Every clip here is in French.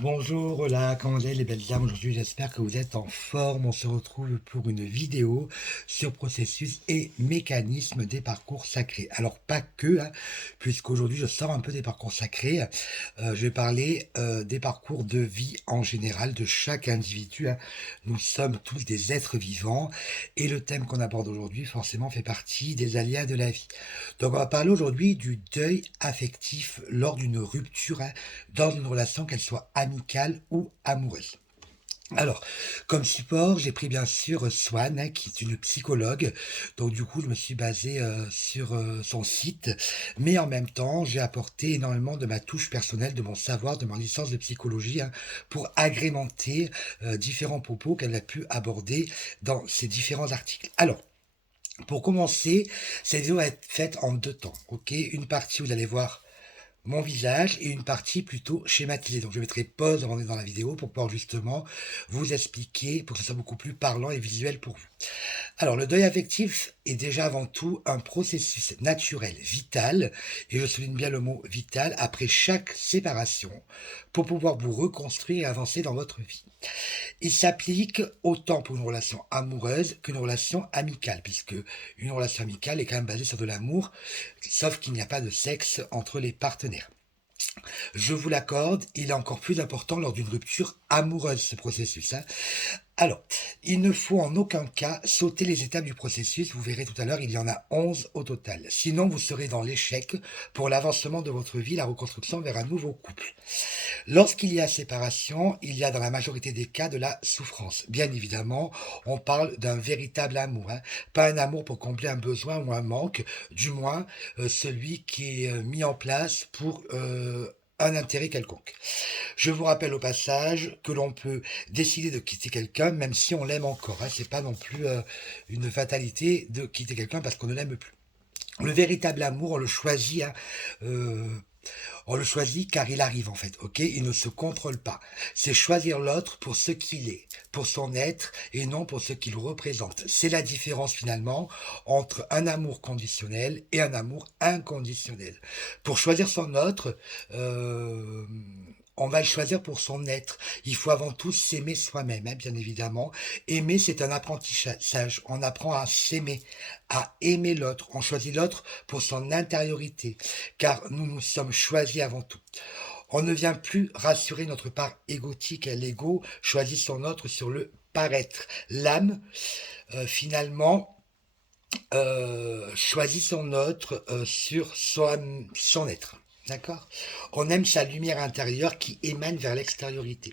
Bonjour, là, comment allez les belles dames? Aujourd'hui, j'espère que vous êtes en forme. On se retrouve pour une vidéo sur processus et mécanismes des parcours sacrés. Alors, pas que, hein, puisqu'aujourd'hui, je sors un peu des parcours sacrés. Je vais parler des parcours de vie en général de chaque individu, hein. Nous sommes tous des êtres vivants et le thème qu'on aborde aujourd'hui, forcément, fait partie des aléas de la vie. Donc, on va parler aujourd'hui du deuil affectif lors d'une rupture, hein, dans une relation, qu'elle soit amicale ou amoureuse. Alors, comme support, j'ai pris bien sûr Swan, hein, qui est une psychologue. Donc du coup, je me suis basé sur son site. Mais en même temps, j'ai apporté énormément de ma touche personnelle, de mon savoir, de ma licence de psychologie, hein, pour agrémenter différents propos qu'elle a pu aborder dans ses différents articles. Alors, pour commencer, cette vidéo va être faite en deux temps. Ok, une partie, vous allez voir mon visage et une partie plutôt schématisée. Donc je mettrai pause avant d'être dans la vidéo pour pouvoir justement vous expliquer, pour que ce soit beaucoup plus parlant et visuel pour vous. Alors, le deuil affectif est déjà avant tout un processus naturel, vital, et je souligne bien le mot vital, après chaque séparation, pour pouvoir vous reconstruire et avancer dans votre vie. Il s'applique autant pour une relation amoureuse qu'une relation amicale, puisque une relation amicale est quand même basée sur de l'amour, sauf qu'il n'y a pas de sexe entre les partenaires. Je vous l'accorde, il est encore plus important lors d'une rupture amoureuse, ce processus, hein. Alors, il ne faut en aucun cas sauter les étapes du processus. Vous verrez tout à l'heure, il y en a 11 au total. Sinon, vous serez dans l'échec pour l'avancement de votre vie, la reconstruction vers un nouveau couple. Lorsqu'il y a séparation, il y a dans la majorité des cas de la souffrance. Bien évidemment, on parle d'un véritable amour, hein. Pas un amour pour combler un besoin ou un manque, du moins celui qui est mis en place pour un intérêt quelconque. Je vous rappelle au passage que l'on peut décider de quitter quelqu'un même si on l'aime encore, hein. C'est pas non plus une fatalité de quitter quelqu'un parce qu'on ne l'aime plus. Le véritable amour, on le choisit, hein, euh, on le choisit car il arrive en fait, ok? Il ne se contrôle pas. C'est choisir l'autre pour ce qu'il est, pour son être et non pour ce qu'il représente. C'est la différence finalement entre un amour conditionnel et un amour inconditionnel. Pour choisir son autre, on va le choisir pour son être. Il faut avant tout s'aimer soi-même, hein, bien évidemment. Aimer, c'est un apprentissage. On apprend à s'aimer, à aimer l'autre. On choisit l'autre pour son intériorité, car nous nous sommes choisis avant tout. On ne vient plus rassurer notre part égotique. L'ego choisit son autre sur le paraître. L'âme, finalement, choisit son autre sur son être. D'accord. On aime sa lumière intérieure qui émane vers l'extériorité.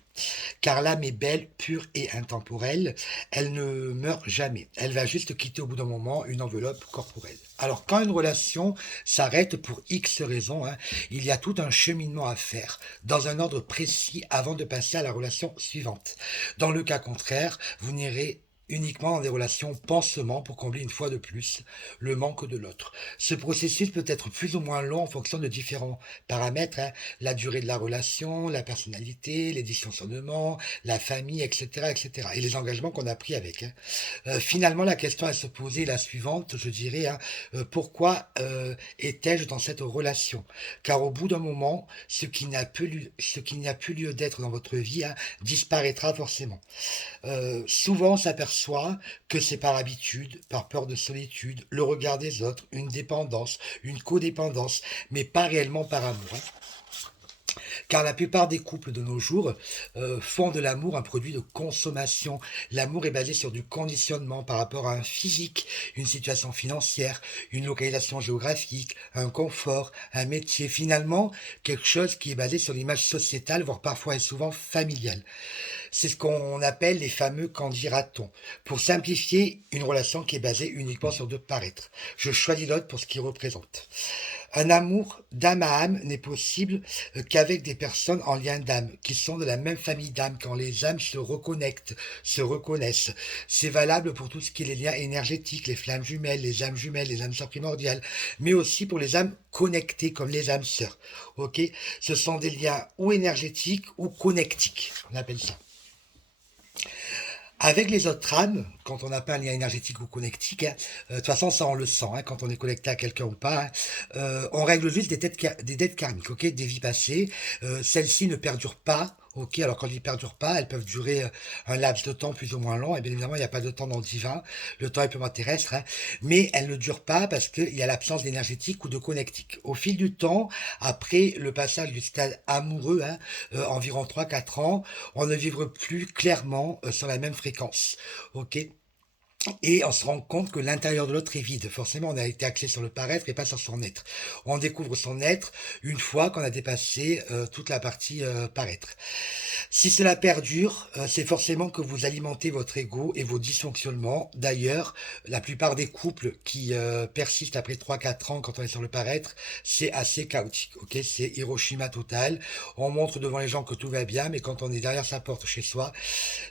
Car l'âme est belle, pure et intemporelle. Elle ne meurt jamais. Elle va juste quitter au bout d'un moment une enveloppe corporelle. Alors, quand une relation s'arrête pour X raisons, hein, il y a tout un cheminement à faire, dans un ordre précis avant de passer à la relation suivante. Dans le cas contraire, vous n'irez uniquement dans des relations pansement pour combler une fois de plus le manque de l'autre. Ce processus peut être plus ou moins long en fonction de différents paramètres, hein, la durée de la relation, la personnalité, les dysfonctionnements, la famille, etc., etc., et les engagements qu'on a pris avec, hein. Finalement, la question à se poser est la suivante, je dirais, hein, pourquoi étais-je dans cette relation? Car au bout d'un moment, ce qui n'y a plus lieu d'être dans votre vie, hein, disparaîtra forcément. Souvent, on s'aperçoit que c'est par habitude, par peur de solitude, le regard des autres, une dépendance, une codépendance, mais pas réellement par amour, hein. Car la plupart des couples de nos jours font de l'amour un produit de consommation. L'amour est basé sur du conditionnement par rapport à un physique, une situation financière, une localisation géographique, un confort, un métier. Finalement, quelque chose qui est basé sur l'image sociétale, voire parfois et souvent familiale. C'est ce qu'on appelle les fameux candidatons. Pour simplifier, une relation qui est basée uniquement sur deux paraître. Je choisis l'autre pour ce qu'il représente. Un amour d'âme à âme n'est possible qu'avec des personnes en lien d'âme, qui sont de la même famille d'âme, quand les âmes se reconnectent, se reconnaissent. C'est valable pour tout ce qui est les liens énergétiques, les flammes jumelles, les âmes sœurs primordiales, mais aussi pour les âmes connectées, comme les âmes sœurs. Ok? Ce sont des liens ou énergétiques ou connectiques, on appelle ça. Avec les autres âmes, quand on n'a pas un lien énergétique ou connectique, hein, de toute façon ça on le sent, hein, quand on est connecté à quelqu'un ou pas, hein, on règle juste des dettes karmiques, ok, des vies passées. Celles-ci ne perdurent pas Ok, alors quand ils ne perdurent pas, elles peuvent durer un laps de temps plus ou moins long. Et bien évidemment, il n'y a pas de temps dans le divin. Le temps est purement terrestre, hein. Mais elles ne durent pas parce qu'il y a l'absence d'énergétique ou de connectique. Au fil du temps, après le passage du stade amoureux, hein, environ 3 4 ans, on ne vivra plus clairement sur la même fréquence. Ok, et on se rend compte que l'intérieur de l'autre est vide. Forcément, on a été axé sur le paraître et pas sur son être. On découvre son être une fois qu'on a dépassé toute la partie paraître. Si cela perdure, c'est forcément que vous alimentez votre ego et vos dysfonctionnements. D'ailleurs, la plupart des couples qui persistent après 3 4 ans quand on est sur le paraître, c'est assez chaotique. Ok, c'est Hiroshima total. On montre devant les gens que tout va bien, mais quand on est derrière sa porte chez soi,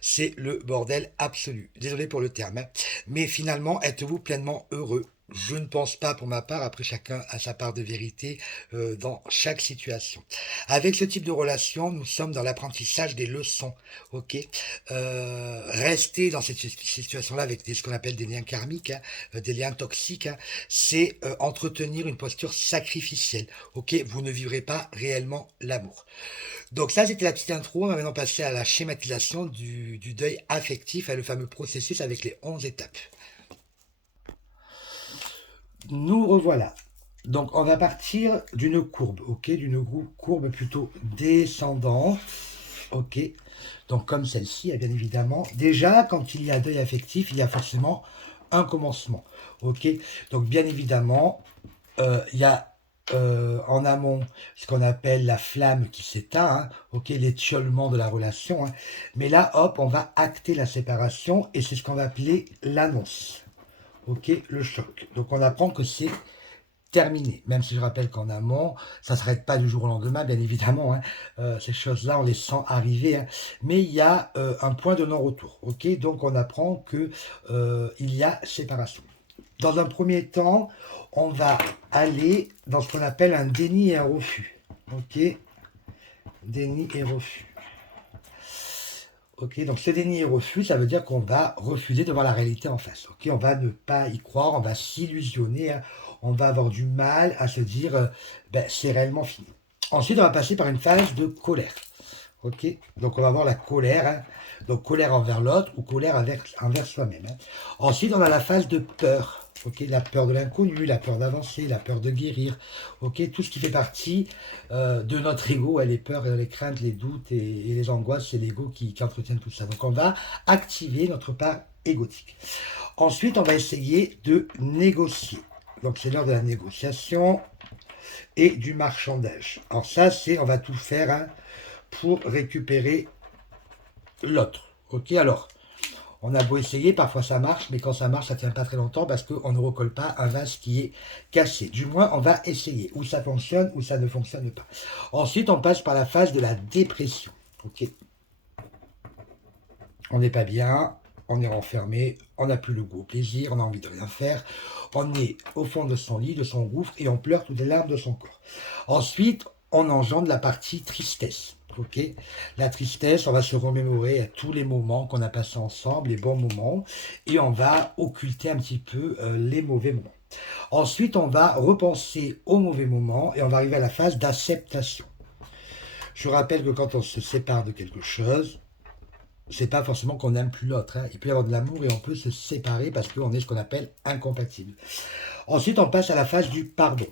c'est le bordel absolu. Désolé pour le terme, hein. Mais finalement, êtes-vous pleinement heureux? Je ne pense pas pour ma part, après chacun a sa part de vérité dans chaque situation. Avec ce type de relation, nous sommes dans l'apprentissage des leçons, ok. Rester dans cette situation-là avec ce qu'on appelle des liens karmiques, hein, des liens toxiques, hein, c'est entretenir une posture sacrificielle, ok. Vous ne vivrez pas réellement l'amour. Donc ça, c'était la petite intro. On va maintenant passer à la schématisation du deuil affectif, à le fameux processus avec les 11 étapes. Nous revoilà. Donc on va partir d'une courbe, ok, d'une courbe plutôt descendante, ok. Donc comme celle-ci, bien évidemment. Déjà, quand il y a deuil affectif, il y a forcément un commencement, ok. Donc bien évidemment, il y a en amont ce qu'on appelle la flamme qui s'éteint, hein, ok, l'étiolement de la relation, hein. Mais là, hop, on va acter la séparation et c'est ce qu'on va appeler l'annonce, ok, le choc. Donc on apprend que c'est terminé. Même si je rappelle qu'en amont, ça ne s'arrête pas du jour au lendemain, bien évidemment, hein. Ces choses-là, on les sent arriver, hein. Mais il y a un point de non-retour, ok. Donc on apprend que il y a séparation. Dans un premier temps, on va aller dans ce qu'on appelle un déni et un refus. Ok, déni et refus. Ok, donc ce déni et refus, ça veut dire qu'on va refuser de voir la réalité en face. Ok, on va ne pas y croire, on va s'illusionner, hein. On va avoir du mal à se dire, ben, c'est réellement fini. Ensuite, on va passer par une phase de colère. Ok, donc on va avoir la colère, hein. Donc colère envers l'autre ou colère envers soi-même, hein. Ensuite, on a la phase de peur. Ok, la peur de l'inconnu, la peur d'avancer, la peur de guérir. Ok, tout ce qui fait partie de notre ego, hein, les peurs, les craintes, les doutes et les angoisses, c'est l'ego qui entretiennent tout ça. Donc on va activer notre part égotique. Ensuite, on va essayer de négocier. Donc c'est l'heure de la négociation et du marchandage. Alors ça, c'est, on va tout faire, hein, pour récupérer l'autre. Ok, alors, on a beau essayer, parfois ça marche, mais quand ça marche, ça tient pas très longtemps parce qu'on ne recolle pas un vase qui est cassé. Du moins, on va essayer. Ou ça fonctionne, ou ça ne fonctionne pas. Ensuite, on passe par la phase de la dépression. Ok, on n'est pas bien, on est renfermé, on n'a plus le goût au plaisir, on a envie de rien faire, on est au fond de son lit, de son gouffre, et on pleure toutes les larmes de son corps. Ensuite, on engendre la partie tristesse. Ok, la tristesse, on va se remémorer à tous les moments qu'on a passés ensemble, les bons moments, et on va occulter un petit peu les mauvais moments. Ensuite, on va repenser aux mauvais moments et on va arriver à la phase d'acceptation. Je rappelle que quand on se sépare de quelque chose, c'est pas forcément qu'on n'aime plus l'autre, hein. Il peut y avoir de l'amour et on peut se séparer parce qu'on est ce qu'on appelle incompatible. Ensuite, on passe à la phase du pardon.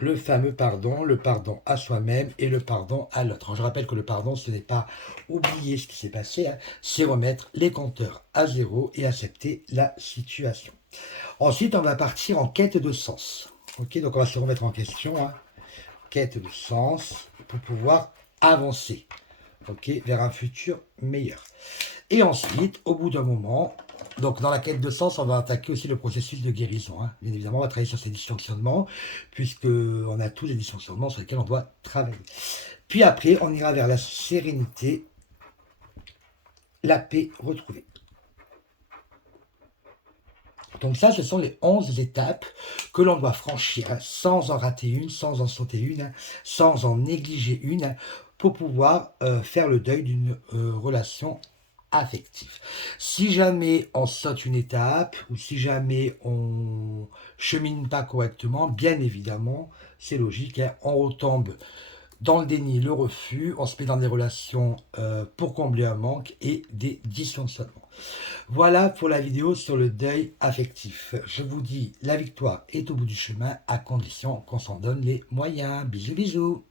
Le fameux pardon, le pardon à soi-même et le pardon à l'autre. Je rappelle que le pardon, ce n'est pas oublier ce qui s'est passé, hein, c'est remettre les compteurs à zéro et accepter la situation. Ensuite, on va partir en quête de sens. Ok, donc on va se remettre en question, hein, quête de sens pour pouvoir avancer, ok, vers un futur meilleur. Et ensuite, au bout d'un moment, donc dans la quête de sens, on va attaquer aussi le processus de guérison, hein. Bien évidemment, on va travailler sur ces dysfonctionnements, puisqu'on a tous les dysfonctionnements sur lesquels on doit travailler. Puis après, on ira vers la sérénité, la paix retrouvée. Donc ça, ce sont les 11 étapes que l'on doit franchir, hein, sans en rater une, sans en sauter une, hein, sans en négliger une, hein, pour pouvoir faire le deuil d'une relation affective. Si jamais on saute une étape, ou si jamais on chemine pas correctement, bien évidemment, c'est logique, hein, on retombe dans le déni, le refus, on se met dans des relations pour combler un manque et des dysfonctionnements. Voilà pour la vidéo sur le deuil affectif. Je vous dis, la victoire est au bout du chemin à condition qu'on s'en donne les moyens. Bisous, bisous.